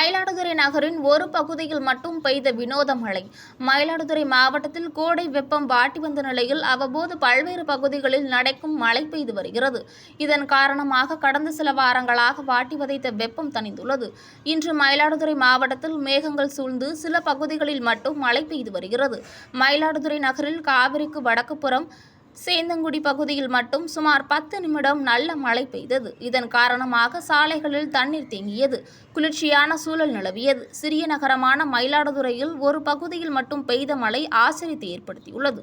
மயிலாடுதுறை நகரின் ஒரு பகுதியில் மட்டும் பெய்த வினோத மழை. மயிலாடுதுறை மாவட்டத்தில் கோடை வெப்பம் வாட்டி வந்த நிலையில் அவ்வப்போது பல்வேறு பகுதிகளில் நடைக்கும் மழை பெய்து வருகிறது. இதன் காரணமாக கடந்த சில வாரங்களாக வாட்டி வதைத்த வெப்பம் தணிந்துள்ளது. இன்று மயிலாடுதுறை மாவட்டத்தில் மேகங்கள் சூழ்ந்து சில பகுதிகளில் மட்டும் மழை பெய்து வருகிறது. மயிலாடுதுறை நகரில் காவிரிக்கு வடக்கு புறம் சேந்தங்குடி பகுதியில் மட்டும் சுமார் 10 நிமிடம் நல்ல மழை பெய்தது. இதன் காரணமாக சாலைகளில் தண்ணீர் தேங்கியது. குளிர்ச்சியான சூழல் நிலவியது. சிறிய நகரமான மயிலாடுதுறையில் ஒரு பகுதியில் மட்டும் பெய்த மழை ஆச்சரியத்தை ஏற்படுத்தியுள்ளது.